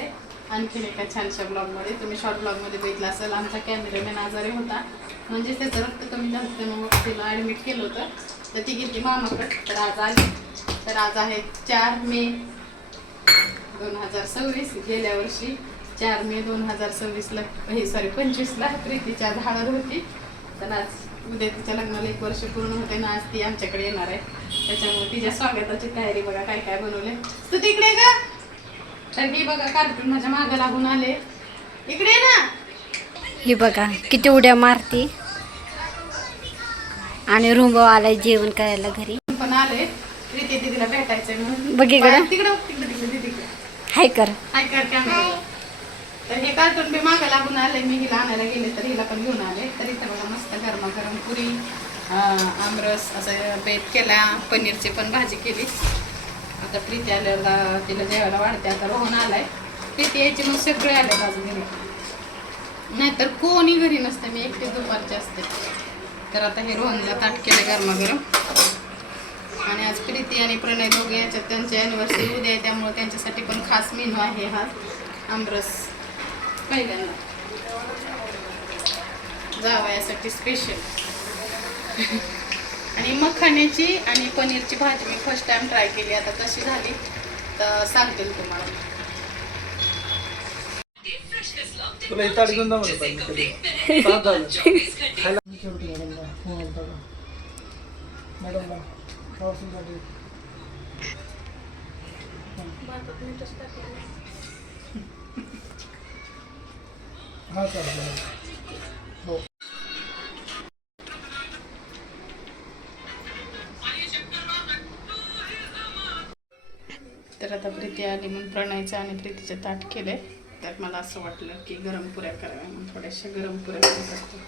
आहे आणखीन एका छानशा ब्लॉगमध्ये. तुम्ही शॉर्ट ब्लॉगमध्ये बघितलं असेल आमचा कॅमेरामॅन आजारी होता, म्हणजे त्याचं रक्त कमी झालं होतं, मग तिला ॲडमिट केलं होतं. तर ती गेली मामाकडे. तर आज आली. तर आज आहे 4 मे 2026. गेल्या वर्षी 4 मे 2026ला 25ला प्रीतीची हळद होती. तर आज उद्या तिच्या लग्नाला 1 वर्ष पूर्ण होते ना. आज ती आमच्याकडे येणार आहे, त्याच्यामुळे तिच्या स्वागताची तयारी बघा काय काय बनवले. तू तिकडे का? तर ही बघा कार्टून माझ्या मागं लागून आले. इकडे ना. ही बघा किती उड्या मारती आणि रुंब आलाय जेवण करायला घरी. पण आले प्रीती दीदीला भेटायचंय म्हणून. बघ इकडं. तिकडं तिकडे हाय कर. हाय कर कॅमेरा. तर हे कार्टून मी मागं लागून आले. मी हिला आणायला गेले तर हिला पण घेऊन आले. तर इथं बघा मस्त गरमागरम पुरी, आमरस असं बेत केला, पनीरची पण भाजी केली. आता प्रीती आल्यावर तिला जेवायला वाढते. आता रोहन आलाय. प्रीती यायची मग सगळे आले माझं घरी, नाहीतर कोणी घरी नसते. मी एकटे दुपारचे असते. तर आता हे रोहनला ताट केलं गरमागरम. आणि आज प्रीती आणि प्रणय दोघे याच्यात त्यांची ॲनिव्हर्सरी उद्या आहे, त्यामुळे त्यांच्यासाठी पण खास मेनू आहे हा आमरस. पहिल्यांदा जावयासाठी स्पेशल. आणि मखाण्याची आणि पनीरची भाजी मी फर्स्ट टाइम ट्राय केली. आता कशी झाली तर सांगते तुम्हाला. तुला इथं अडकून जा म्हणत पाहिजे. हा चालेल. हो. तर आता प्रीती आली म्हणून प्रणयचं आणि प्रीतीचे ताट केले. तर मला असं वाटलं की गरम पुऱ्या कराव्या, मग थोड्याशा गरम पुऱ्या करत असतो.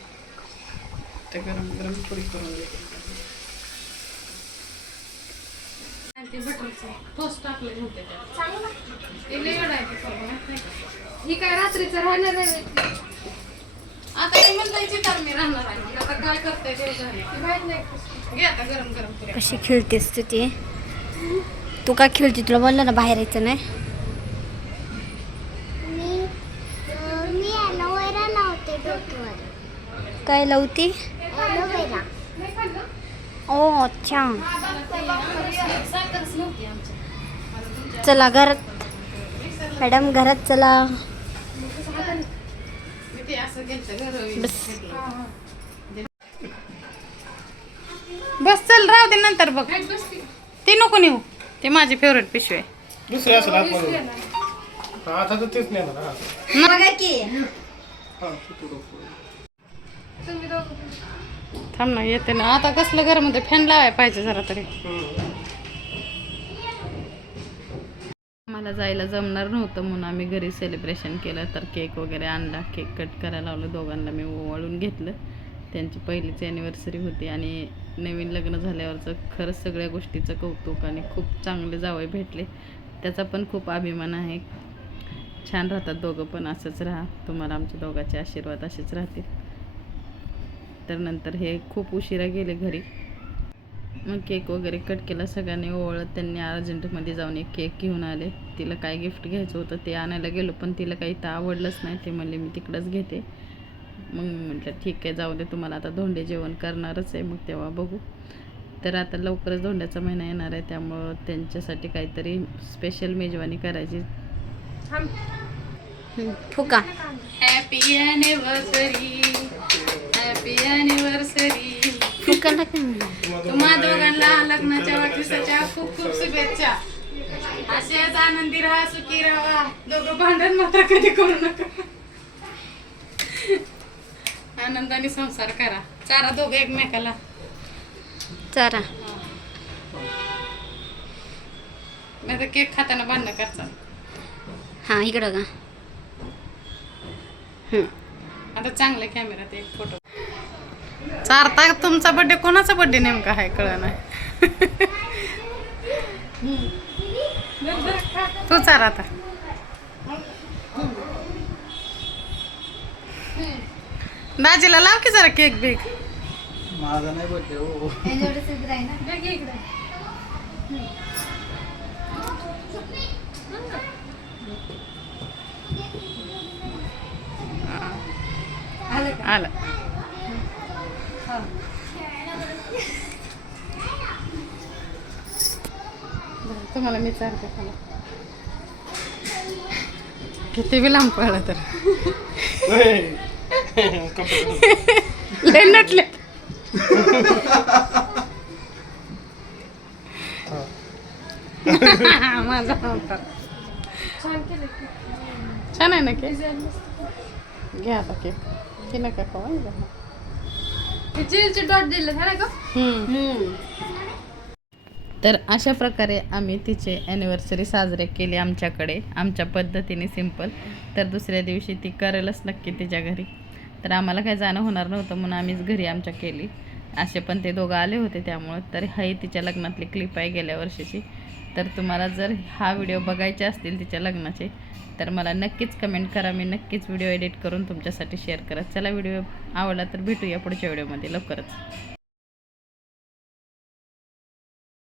तर गरम गरम पुरी करून देते. ते बटरचं टोस्ट टाकले होते ही काय रात्रीचं राहणार आहे. आता ते म्हणतायची तर मी राहणार आहे. मग आता काय करते ते झाले. घे आता गरम गरम पुऱ्या. कशी खेळतेस तू ती? तू का खेळते? तुला म्हणलं ना बाहेर यायचं नाही. काय लावती? ओ अच्छा. चला घरात मॅडम, घरात चला. बस चल, राहू दे नंतर बघ. ते नको नेऊ, ते माझी फेवरेट पिशवी आहे. दुसरे असं आता तर तेच नाही ना. थांब ना, येते ना. आता कसलं घरामध्ये फॅन लावाय पाहिजे जरा तरी. मला जायला जमणार नव्हतं म्हणून आम्ही घरी सेलिब्रेशन केलं. तर केक वगैरे आणला, केक कट करायला लावलं. दोघांना मी ओवाळून घेतलं. त्यांची पहिलीच ॲनिव्हर्सरी होती आणि नवीन लग्न झाल्यावरचं खरंच सगळ्या गोष्टीचं कौतुक आणि खूप चांगले जावई भेटले, त्याचा पण खूप अभिमान आहे. छान राहतात दोघं पण, असंच राहा. तुम्हाला आमच्या दोघांचे आशीर्वाद असेच राहतील. तर नंतर हे खूप उशिरा गेले घरी. मग केक वगैरे कट केला, सगळ्यांनी ओवळत. त्यांनी अर्जंटमध्ये जाऊन एक केक घेऊन आले. तिला काय गिफ्ट घ्यायचं होतं ते आणायला गेलो, पण तिला काही तर आवडलंच नाही. ते म्हणले मी तिकडंच घेते. मग म्हटलं ठीक आहे, जाऊ दे. तुम्हाला आता धोंडे जेवण करणारच आहे, मग तेव्हा बघू. तर आता लवकरच धोंड्याचा महिना येणार आहे, त्यामुळं त्यांच्यासाठी काहीतरी स्पेशल मेजवानी करायची. फुका. Happy anniversary, happy anniversary. फुकाला काय? तुम्हा दोघांना लग्नाच्या वाढदिवसाच्या खूप खूप शुभेच्छा. असेच आनंदी राहा, सुखी राहा. दोघं भांडण मात्र कधी करू नका. आनंदाने संसार करा. चारा दोघं एकमेकाला. चारा. नाही तर केक खाताना भांडणं करतात. हां इकडं का? आता चांगलं कॅमेरात एक फोटो. चारता तुमचा बर्थडे, कोणाचा बर्थडे नेमका आहे कळलं नाही. तू चार आता. दाजीला लाव की जरा केक बिक. माझा नाही बर्थडे हो. आला तुम्हाला मी चालते खाला किती बी लांब पळलं तर लय नटले माझा नव्हता छान आहे ना केक घ्या आता केक की नका खाऊ डॉट दिलं ना का तर अशा प्रकारे आम्ही तिचे ॲनिव्हर्सरी साजरे केली आमच्याकडे आमच्या पद्धतीने सिंपल. तर दुसऱ्या दिवशी ती करेलच नक्की तिच्या घरी. तर आम्हाला काही जाणं होणार नव्हतं म्हणून आम्हीच घरी आमच्या केली. असे पण ते दोघं आले होते त्यामुळं. तर ही तिच्या लग्नातली क्लिप आहे गेल्या वर्षीची. तर तुम्हाला जर हा व्हिडिओ बघायचे असतील तिच्या लग्नाचे तर मला नक्कीच कमेंट करा. मी नक्कीच व्हिडिओ एडिट करून तुमच्यासाठी शेअर करत. चला व्हिडिओ आवडला तर भेटूया पुढच्या व्हिडिओमध्ये लवकरच.